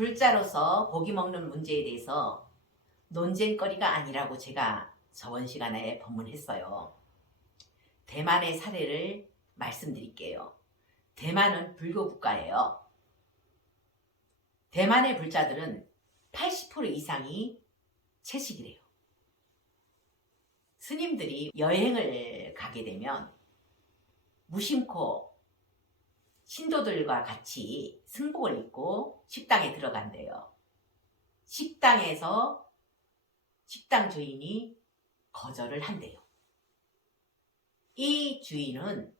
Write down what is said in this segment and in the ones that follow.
불자로서 고기 먹는 문제에 대해서 논쟁거리가 아니라고 제가 저번 시간에 법문했어요. 대만의 사례를 말씀드릴게요. 대만은 불교 국가예요. 대만의 불자들은 80% 이상이 채식이래요. 스님들이 여행을 가게 되면 무심코 신도들과 같이 승복을 입고 식당에 들어간대요. 식당에서 식당 주인이 거절을 한대요. 이 주인은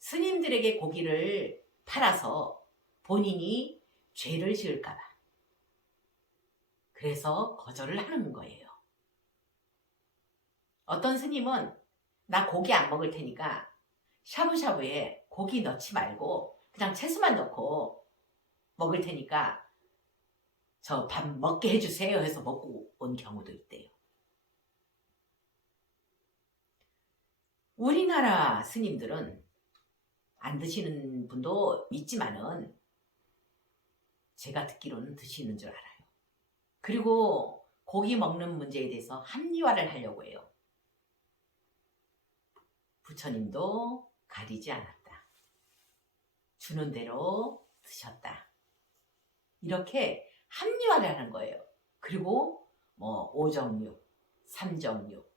스님들에게 고기를 팔아서 본인이 죄를 지을까봐 그래서 거절을 하는 거예요. 어떤 스님은 나 고기 안 먹을 테니까 샤브샤브에 고기 넣지 말고 그냥 채소만 넣고 먹을 테니까 저 밥 먹게 해주세요 해서 먹고 온 경우도 있대요. 우리나라 스님들은 안 드시는 분도 있지만은 제가 듣기로는 드시는 줄 알아요. 그리고 고기 먹는 문제에 대해서 합리화를 하려고 해요. 부처님도 가리지 않았다. 주는 대로 드셨다. 이렇게 합리화를 하는 거예요. 그리고 뭐 오정육, 삼정육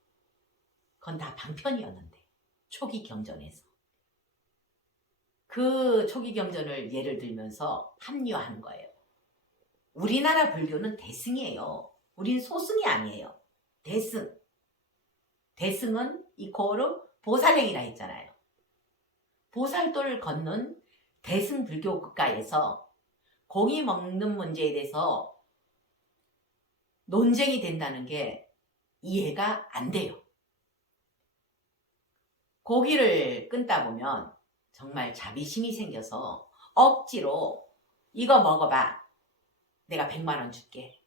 그건 다 방편이었는데 초기 경전에서 그 초기 경전을 예를 들면서 합리화하는 거예요. 우리나라 불교는 대승이에요. 우린 소승이 아니에요. 대승. 대승은 이코르 보살행이라 했잖아요. 보살도를 걷는 대승 불교 국가에서 고기 먹는 문제에 대해서 논쟁이 된다는 게 이해가 안 돼요. 고기를 끊다 보면 정말 자비심이 생겨서 억지로 이거 먹어봐. 내가 100만 원 줄게.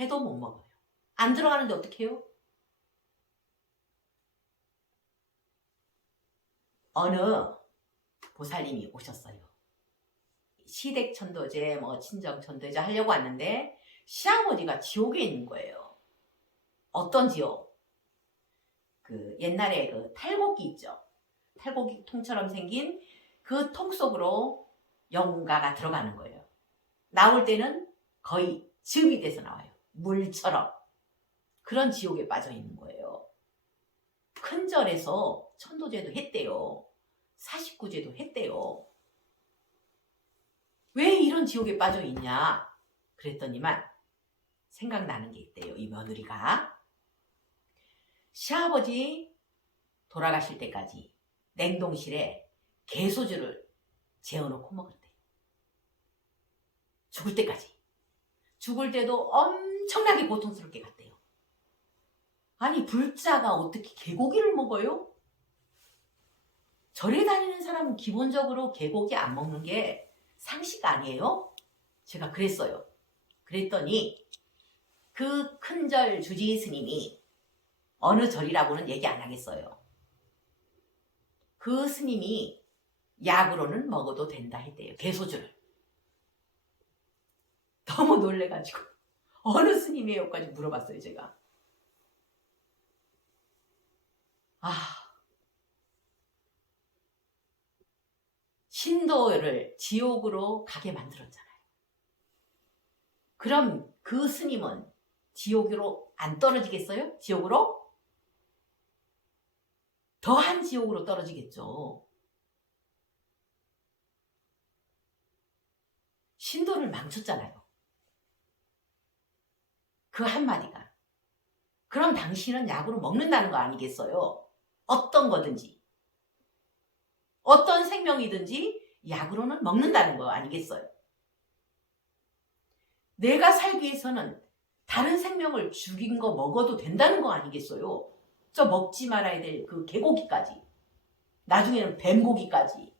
해도 못 먹어요. 안 들어가는데 어떻게 해요? 어느 보살님이 오셨어요. 시댁천도제, 친정천도제 하려고 왔는데 시아버지가 지옥에 있는 거예요. 어떤 지옥? 그 옛날에 그 탈곡기 있죠. 탈곡기 통처럼 생긴 그 통 속으로 영가가 들어가는 거예요. 나올 때는 거의 즙이 돼서 나와요. 물처럼. 그런 지옥에 빠져 있는 거예요. 큰 절에서 천도제도 했대요. 49제도 했대요. 왜 이런 지옥에 빠져 있냐? 그랬더니만 생각나는 게 있대요. 이 며느리가. 시아버지 돌아가실 때까지 냉동실에 개소주를 재워놓고 먹었대. 죽을 때까지. 죽을 때도 엄청나게 고통스럽게 갔대요. 아니 불자가 어떻게 개고기를 먹어요? 절에 다니는 사람은 기본적으로 개고기 안 먹는 게 상식 아니에요? 제가 그랬어요. 그랬더니 그 큰절 주지 스님이 어느 절이라고는 얘기 안 하겠어요. 그 스님이 약으로는 먹어도 된다 했대요. 개소주를. 너무 놀래가지고 어느 스님이에요까지 물어봤어요. 제가. 신도를 지옥으로 가게 만들었잖아요. 그럼 그 스님은 지옥으로 안 떨어지겠어요? 지옥으로? 더한 지옥으로 떨어지겠죠. 신도를 망쳤잖아요. 그 한마디가. 그럼 당신은 약으로 먹는다는 거 아니겠어요? 어떤 거든지. 어떤 생명이든지 약으로는 먹는다는 거 아니겠어요? 내가 살기 위해서는 다른 생명을 죽인 거 먹어도 된다는 거 아니겠어요? 저 먹지 말아야 될 그 개고기까지. 나중에는 뱀고기까지.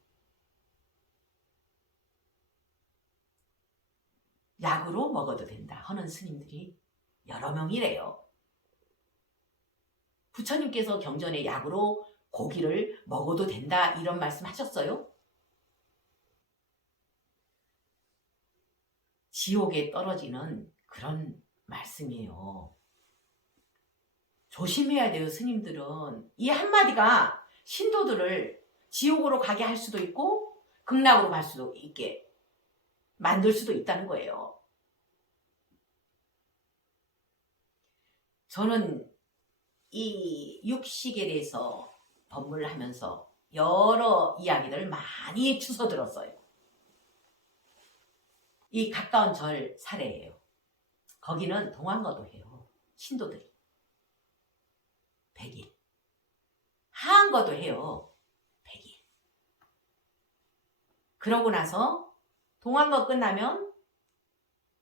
약으로 먹어도 된다 하는 스님들이 여러 명이래요. 부처님께서 경전에 약으로 고기를 먹어도 된다 이런 말씀 하셨어요? 지옥에 떨어지는 그런 말씀이에요. 조심해야 돼요. 스님들은 이 한마디가 신도들을 지옥으로 가게 할 수도 있고 극락으로 갈 수도 있게 만들 수도 있다는 거예요. 저는 이 육식에 대해서 법문을 하면서 여러 이야기들을 많이 주워 들었어요. 이 가까운 절 사례예요. 거기는 동안거도 해요. 신도들이 100일. 하한거도 해요. 100일. 그러고 나서 동안거 끝나면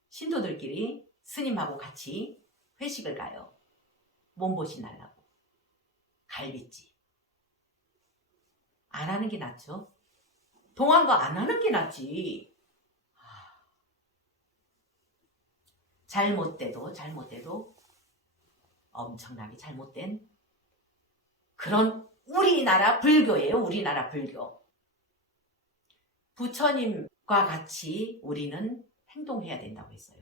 신도들끼리 스님하고 같이 회식을 가요. 몸보신 하려고. 갈비찜. 안 하는 게 낫죠. 동안거 안 하는 게 낫지. 잘못돼도 엄청나게 잘못된 그런 우리나라 불교예요. 우리나라 불교. 부처님과 같이 우리는 행동해야 된다고 했어요.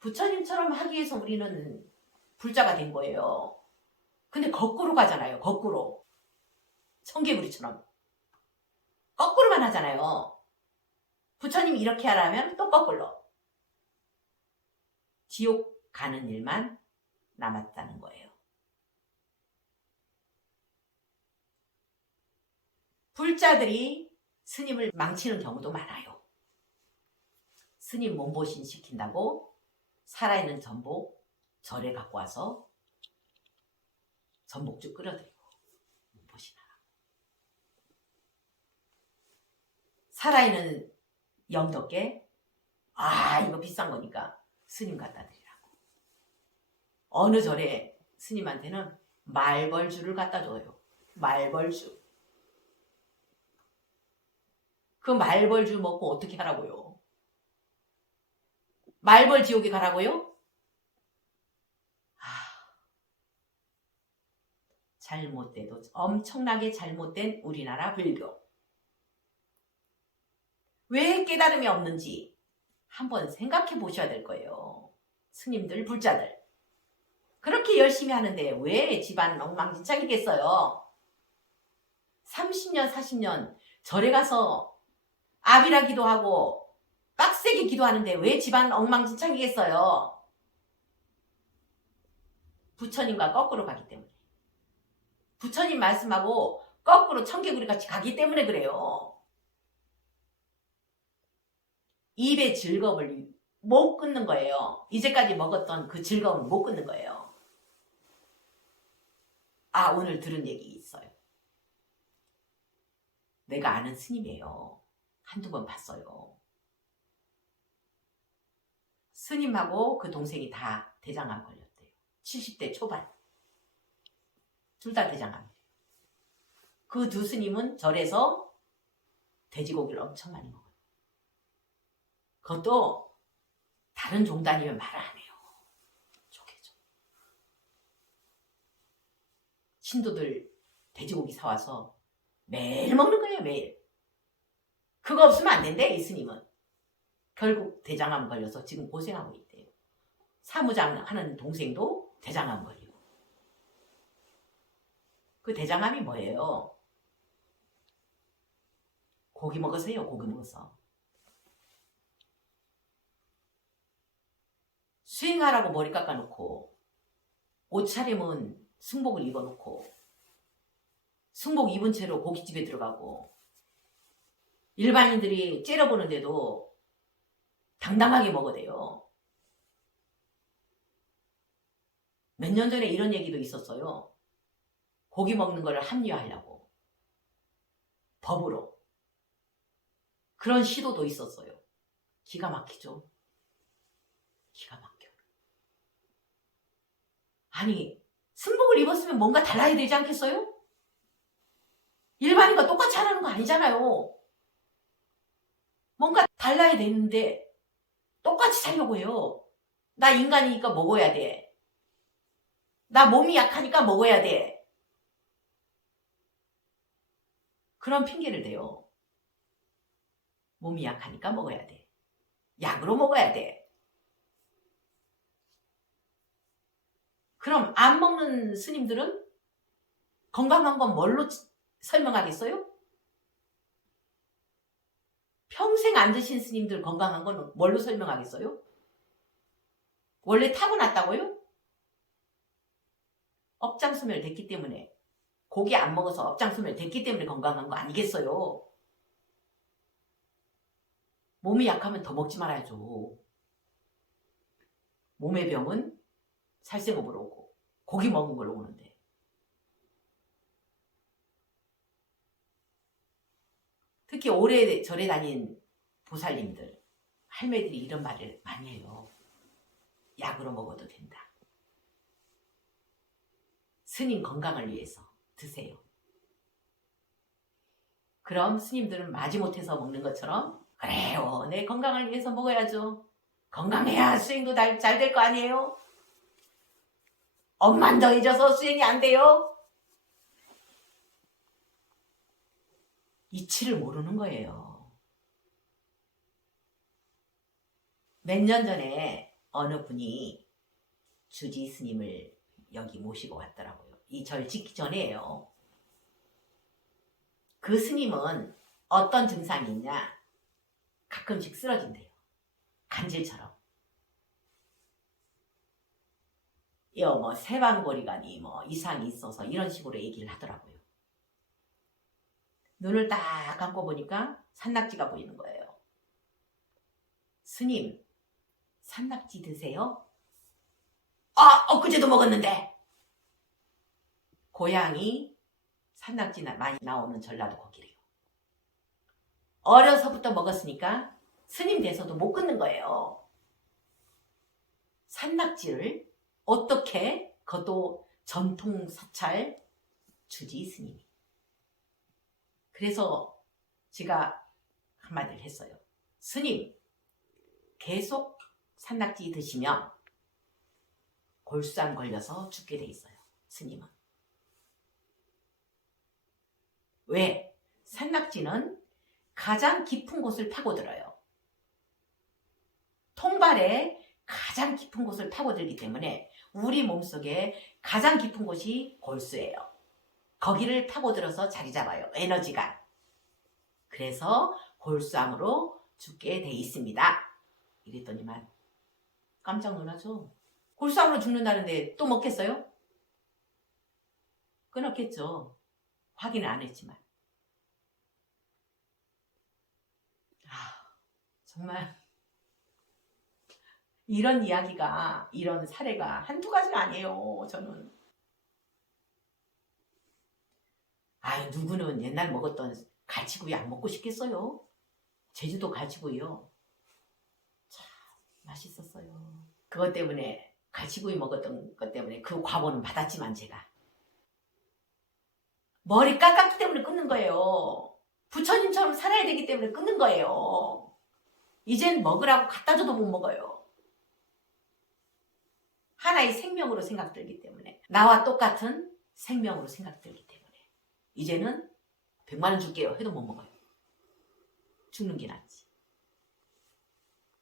부처님처럼 하기 위해서 우리는 불자가 된 거예요. 근데 거꾸로 가잖아요. 거꾸로. 청개구리처럼. 거꾸로만 하잖아요. 부처님이 이렇게 하라면 또 거꾸로. 지옥 가는 일만 남았다는 거예요. 불자들이 스님을 망치는 경우도 많아요. 스님 몸보신 시킨다고 살아있는 전복 절에 갖고 와서 전복죽 끓여드리고 몸보신하라고. 살아있는 영덕계 이거 비싼 거니까 스님 갖다 드리라고. 어느 절에 스님한테는 말벌주를 갖다 줘요. 말벌주. 그 말벌주 먹고 어떻게 하라고요? 말벌 지옥에 가라고요? 잘못돼도 엄청나게 잘못된 우리나라 불교. 왜 깨달음이 없는지 한번 생각해 보셔야 될 거예요. 스님들, 불자들. 그렇게 열심히 하는데 왜 집안 엉망진창이겠어요? 30년, 40년 절에 가서 아비라 기도하고 빡세게 기도하는데 왜 집안 엉망진창이겠어요? 부처님과 거꾸로 가기 때문에. 부처님 말씀하고 거꾸로 청개구리 같이 가기 때문에 그래요. 입의 즐거움을 못 끊는 거예요. 이제까지 먹었던 그 즐거움을 못 끊는 거예요. 오늘 들은 얘기 있어요. 내가 아는 스님이에요. 한두 번 봤어요. 스님하고 그 동생이 다 대장암 걸렸대요. 70대 초반. 둘 다 대장암이에요. 그 두 스님은 절에서 돼지고기를 엄청 많이 먹어요. 그것도 다른 종단이면 말을 안 해요. 조개죠. 신도들 돼지고기 사와서 매일 먹는 거예요. 매일. 그거 없으면 안 된대. 이 스님은. 결국 대장암 걸려서 지금 고생하고 있대요. 사무장 하는 동생도 대장암 걸리고. 그 대장암이 뭐예요? 고기 먹으세요. 고기 먹어서. 수행하라고 머리 깎아놓고 옷차림은 승복을 입어놓고 승복 입은 채로 고깃집에 들어가고 일반인들이 째려보는데도 당당하게 먹어대요. 몇 년 전에 이런 얘기도 있었어요. 고기 먹는 거를 합리화하려고. 법으로. 그런 시도도 있었어요. 기가 막히죠. 기가 막혀. 아니, 승복을 입었으면 뭔가 달라야 되지 않겠어요? 일반인과 똑같이 하라는 거 아니잖아요. 뭔가 달라야 되는데 똑같이 살려고 해요. 나 인간이니까 먹어야 돼. 나 몸이 약하니까 먹어야 돼. 그런 핑계를 대요. 몸이 약하니까 먹어야 돼. 약으로 먹어야 돼. 그럼 안 먹는 스님들은 건강한 건 뭘로 설명하겠어요? 평생 안 드신 스님들 건강한 건 뭘로 설명하겠어요? 원래 타고났다고요? 업장소멸 됐기 때문에, 고기 안 먹어서 업장소멸 됐기 때문에 건강한 거 아니겠어요? 몸이 약하면 더 먹지 말아야죠. 몸의 병은 살생업으로 오고 고기 먹은 걸로 오는데. 특히 오래 절에 다닌 보살님들, 할매들이 이런 말을 많이 해요. 약으로 먹어도 된다. 스님 건강을 위해서 드세요. 그럼 스님들은 마지못해서 먹는 것처럼 그래요, 내 건강을 위해서 먹어야죠. 건강해야 수행도 잘 될 거 아니에요? 엄만 더 잊어서 수행이 안 돼요? 이치를 모르는 거예요. 몇 년 전에 어느 분이 주지 스님을 여기 모시고 왔더라고요. 이 절 짓기 전에요. 그 스님은 어떤 증상이 있냐? 가끔씩 쓰러진대요. 간질처럼. 뭐 세방골이가니 뭐 이상이 있어서 이런 식으로 얘기를 하더라고요. 눈을 딱 감고 보니까 산낙지가 보이는 거예요. 스님, 산낙지 드세요? 엊그제도 먹었는데. 고향이 산낙지 많이 나오는 전라도 거기래요. 어려서부터 먹었으니까 스님 돼서도 못 끊는 거예요. 산낙지를 어떻게, 그것도 전통 사찰 주지 스님이. 그래서 제가 한마디를 했어요. 스님, 계속 산낙지 드시면 골수암 걸려서 죽게 돼 있어요. 스님은. 왜? 산낙지는 가장 깊은 곳을 파고들어요. 통발에 가장 깊은 곳을 파고들기 때문에 우리 몸속에 가장 깊은 곳이 골수예요. 거기를 파고들어서 자리 잡아요. 에너지가. 그래서 골수암으로 죽게 돼 있습니다. 이랬더니만 깜짝 놀라죠. 골수암으로 죽는다는데 또 먹겠어요? 끊었겠죠. 확인을 안 했지만. 정말 이런 이야기가, 이런 사례가 한두 가지가 아니에요. 저는. 누구는 옛날 먹었던 갈치구이 안 먹고 싶겠어요? 제주도 갈치구이요. 참 맛있었어요. 그것 때문에, 갈치구이 먹었던 것 때문에 그 과보는 받았지만 제가 머리 깎았기 때문에 끊는 거예요. 부처님처럼 살아야 되기 때문에 끊는 거예요. 이젠 먹으라고 갖다 줘도 못 먹어요. 하나의 생명으로 생각들기 때문에, 나와 똑같은 생명으로 생각들기 때문에 이제는 100만 원 줄게요 해도 못 먹어요. 죽는 게 낫지.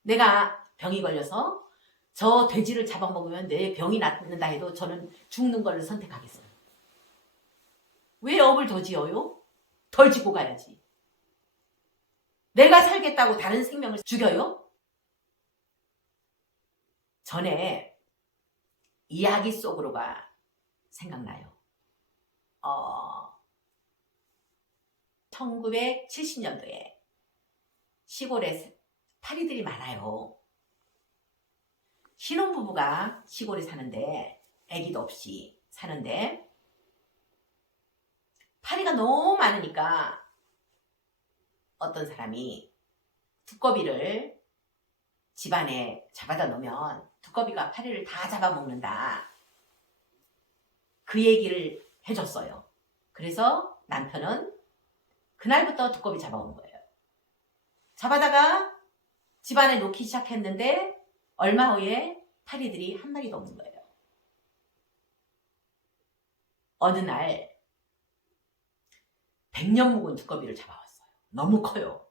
내가 병이 걸려서 저 돼지를 잡아먹으면 내 병이 낫는다 해도 저는 죽는 걸 선택하겠어요. 왜 업을 더 지어요? 덜 짓고 가야지. 내가 살겠다고 다른 생명을 죽여요? 전에 이야기 속으로가 생각나요. 1970년도에 시골에 파리들이 많아요. 신혼부부가 시골에 사는데, 아기도 없이 사는데, 파리가 너무 많으니까 어떤 사람이 두꺼비를 집안에 잡아다 놓으면 두꺼비가 파리를 다 잡아먹는다. 그 얘기를 해줬어요. 그래서 남편은 그날부터 두꺼비 잡아온 거예요. 잡아다가 집안에 놓기 시작했는데 얼마 후에 파리들이 한 마리도 없는 거예요. 어느 날 100년 묵은 두꺼비를 잡아왔어요. 너무 커요.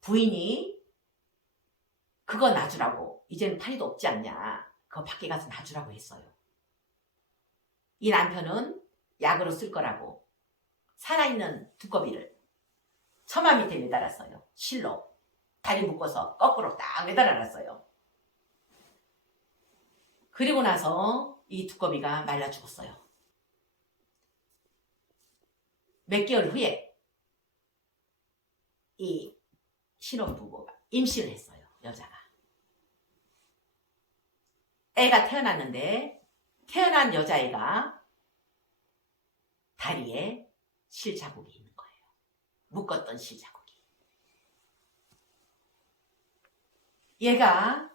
부인이 그거 놔주라고, 이제는 파리도 없지 않냐, 그거 그거 밖에 가서 놔주라고 했어요. 이 남편은 약으로 쓸 거라고 살아있는 두꺼비를 처마 밑에 매달았어요. 실로 다리 묶어서 거꾸로 딱 매달아놨어요. 그리고 나서 이 두꺼비가 말라 죽었어요. 몇 개월 후에 이 신혼부부가 임신을 했어요. 여자가. 애가 태어났는데 태어난 여자애가 다리에 실자국이 있는 거예요. 묶었던 실자국이. 얘가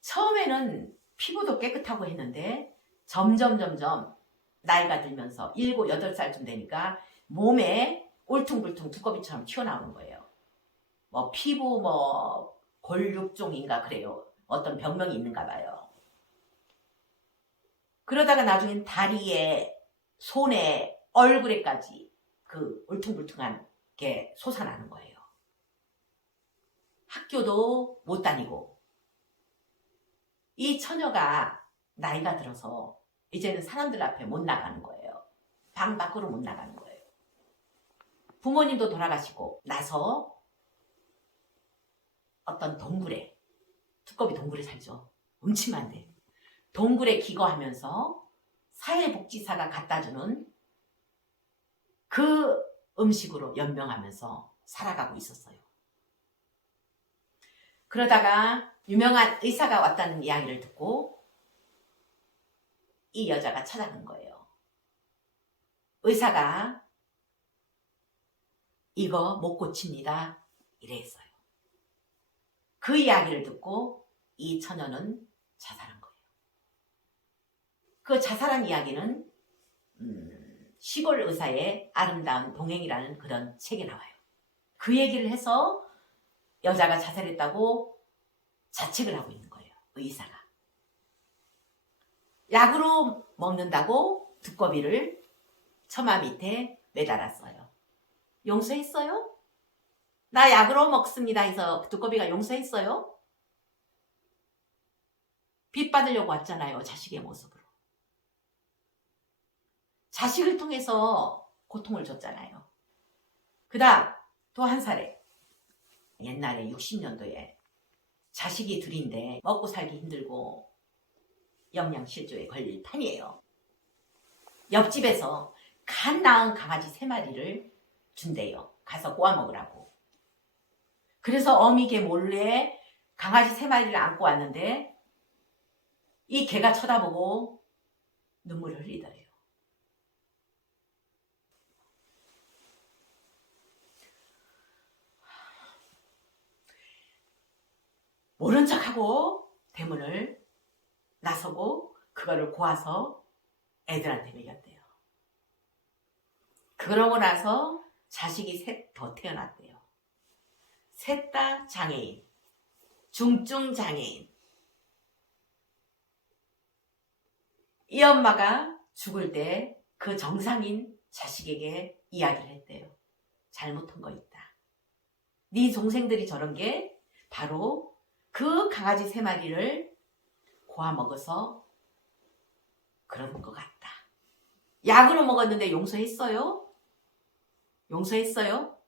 처음에는 피부도 깨끗하고 했는데 점점 나이가 들면서 7, 8살쯤 되니까 몸에 울퉁불퉁 두꺼비처럼 튀어나오는 거예요. 뭐 피부 뭐 골육종인가 그래요. 어떤 병명이 있는가 봐요. 그러다가 나중엔 다리에, 손에, 얼굴에까지 그 울퉁불퉁한 게 솟아나는 거예요. 학교도 못 다니고 이 처녀가 나이가 들어서 이제는 사람들 앞에 못 나가는 거예요. 방 밖으로 못 나가는 거예요. 부모님도 돌아가시고 나서 어떤 동굴에, 두꺼비 동굴에 살죠. 음침한데 동굴에 기거하면서 사회복지사가 갖다주는 그 음식으로 연명하면서 살아가고 있었어요. 그러다가 유명한 의사가 왔다는 이야기를 듣고 이 여자가 찾아간 거예요. 의사가 이거 못 고칩니다. 이랬어요. 그 이야기를 듣고 이 처녀는 자살한 거예요. 그 자살한 이야기는 시골 의사의 아름다운 동행이라는 그런 책에 나와요. 그 얘기를 해서 여자가 자살했다고 자책을 하고 있는 거예요. 의사가. 약으로 먹는다고 두꺼비를 처마 밑에 매달았어요. 용서했어요? 나 약으로 먹습니다 해서 두꺼비가 용서했어요? 빚 받으려고 왔잖아요. 자식의 모습으로. 자식을 통해서 고통을 줬잖아요. 그 다음 또 한 사례. 옛날에 60년도에 자식이 둘인데 먹고 살기 힘들고 영양실조에 걸릴 판이에요. 옆집에서 간 낳은 강아지 3마리를 준대요. 가서 꼬아 먹으라고. 그래서 어미개 몰래 강아지 3마리를 안고 왔는데 이 개가 쳐다보고 눈물을 흘리더래요. 모른 척하고 대문을 나서고 그거를 고아서 애들한테 먹였대요. 그러고 나서 자식이 셋 더 태어났대요. 셋 다 장애인, 중증 장애인. 이 엄마가 죽을 때 그 정상인 자식에게 이야기를 했대요. 잘못한 거 있다. 네 동생들이 저런 게 바로 그 강아지 3마리를 고아 먹어서 그런 것 같다. 약으로 먹었는데 용서했어요? 용서했어요?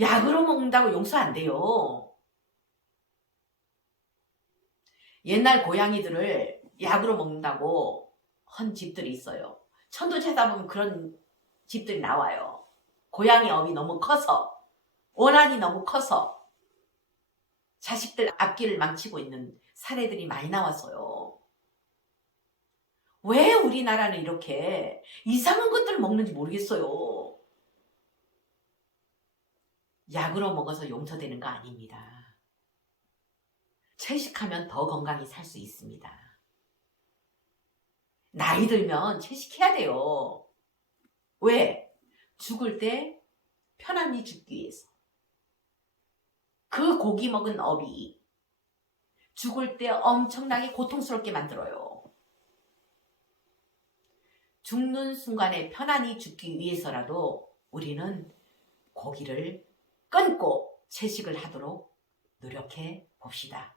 약으로 먹는다고 용서 안 돼요. 옛날 고양이들을 약으로 먹는다고 한 집들이 있어요. 천도체다 보면 그런 집들이 나와요. 고양이 업이 너무 커서, 원한이 너무 커서 자식들 앞길을 망치고 있는 사례들이 많이 나왔어요. 왜 우리나라는 이렇게 이상한 것들을 먹는지 모르겠어요. 약으로 먹어서 용서되는 거 아닙니다. 채식하면 더 건강히 살 수 있습니다. 나이 들면 채식해야 돼요. 왜? 죽을 때 편안히 죽기 위해서. 그 고기 먹은 업이 죽을 때 엄청나게 고통스럽게 만들어요. 죽는 순간에 편안히 죽기 위해서라도 우리는 고기를 끊고 채식을 하도록 노력해 봅시다.